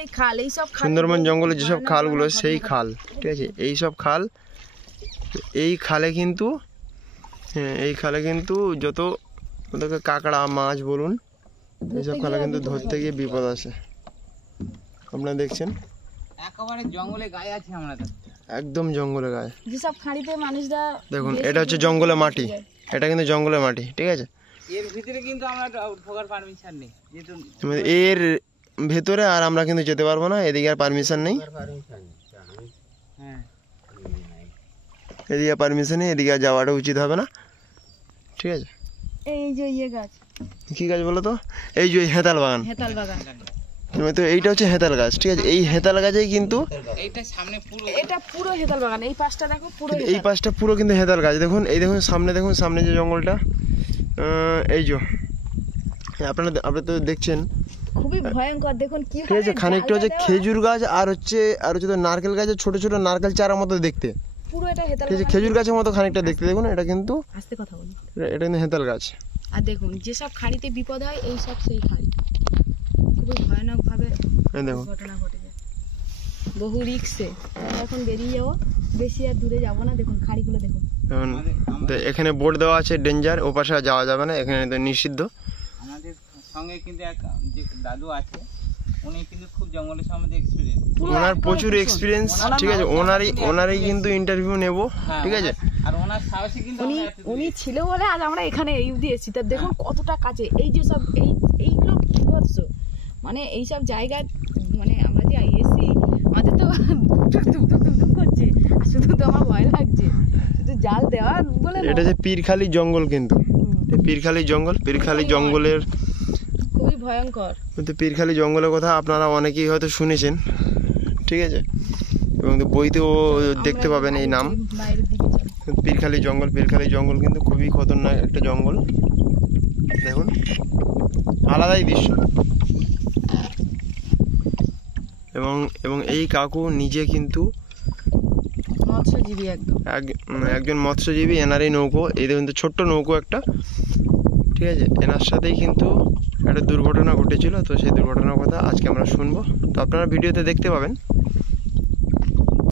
এই খাল, এই সব সুন্দরবন জঙ্গলে যেসব খালগুলো সেই খাল, ঠিক আছে। এই সব খাল, এই খালে কিন্তু যত ওদেরকে কাঁকড়া মাছ বলুন, এইসব খালে কিন্তু ধরতে গিয়ে বিপদ আসে। আপনারা দেখছেন একেবারে জঙ্গলে গায়ে আছে আমরা, একদম জঙ্গলে গায়ে। যেসব খাড়িতে মানুষরা দেখুন এটা হচ্ছে জঙ্গলে মাটি, এটা কিন্তু জঙ্গলের মাটি, ঠিক আছে। এর ভিতরে কিন্তু আমরা ঢোকার পারমিশন নেই, যেহেতু এর ভেতরে আর আমরা কিন্তু যেতে পারবো না, এদিকে আর পারমিশন নেই। হ্যাঁ, এদিকে পারমিশন নেই, এদিকে আর যাওয়াটা উচিত হবে না, ঠিক আছে। এই যে ইয়ে গাছ, কি গাছ বলো তো? এই যে হেতাল বাগান, হেতাল বাগান। তো এইটা হচ্ছে হেতাল গাছ, ঠিক আছে। এই হেতাল গাছেই কিন্তু এইটা সামনে পুরো, এটা পুরো হেতাল বাগান। এই পাশটা দেখো পুরো, এই পাশটা পুরো কিন্তু হেতাল গাছ। দেখুন এই দেখুন সামনে, দেখুন সামনে যে জঙ্গলটা, এই যে আপনারা তো দেখছেন, খুবই ভয়ঙ্কর। দেখুন কি, ঠিক আছে। খানিকটা হচ্ছে খেজুর গাছ, আর হচ্ছে তো নারকেল গাছের ছোট ছোট নারকেল চারার মতো দেখতে, পুরো এটা হেতাল ঠিক আছে। খেজুর গাছের মতো খানিকটা দেখতে, দেখুন এটা কিন্তু, আস্তে কথা বলি, এটা কিন্তু হেতাল গাছ। আর দেখুন যেসব খাড়িতে বিপদ হয়, এই সব সেই খাড়ি, খুবই ভয়ানক ভাবে ঘটনা ঘটে যায়, বহু রিক্সে। এখন বেরিয়ে যাবো, বেশি আর দূরে যাবো না। দেখুন খাড়িগুলো দেখুন, এখানে বোর্ড দেওয়া আছে ডেঞ্জার, ও পাশে যাওয়া যাবে না, এখানে তো নিষিদ্ধ। আমাদের সঙ্গে কিন্তু এক যে দাদু আছে, উনি কিন্তু খুব জঙ্গলের সম্বন্ধে এক্সপিরিয়েন্স, ওনার প্রচুর এক্সপিরিয়েন্স, ঠিক আছে। ওনারই কিন্তু ইন্টারভিউ নেব, ঠিক আছে। আর ওনার সাহসে কিন্তু উনি ছিল বলে আজ আমরা এখানে এই অবধি এসেছি। তা দেখুন কতটা কাছে, এই যে সব এইগুলো বিভৎস, মানে এইসব জায়গায়, মানে আমরা যে এসেছি আমাদের তো দুম করছে, আর শুধু তো আমার ভয় লাগছে, শুধু জাল দেওয়া বলে। এটা যে পীরখালি জঙ্গল, কিন্তু পীরখালি জঙ্গলের খুবই ভয়ঙ্কর। কিন্তু পীরখালি জঙ্গলের কথা আপনারা অনেকেই হয়তো শুনেছেন, ঠিক আছে, এবং বইতেও দেখতে পাবেন এই নাম, পীরখালি জঙ্গল কিন্তু খুবই খতরনাক একটা জঙ্গল। দেখুন আলাদাই দৃশ্য। এবং এই কাকু নিজে কিন্তু মৎস্যজীবী, একজন মৎস্যজীবী। এনারই নৌকো, এই দেখুন তো ছোট্ট নৌকো একটা, ঠিক আছে। এনার সাথেই কিন্তু একটা দুর্ঘটনা ঘটেছিল, তো সেই দুর্ঘটনার কথা আজকে আমরা শুনবো, তো আপনারা ভিডিওতে দেখতে পাবেন।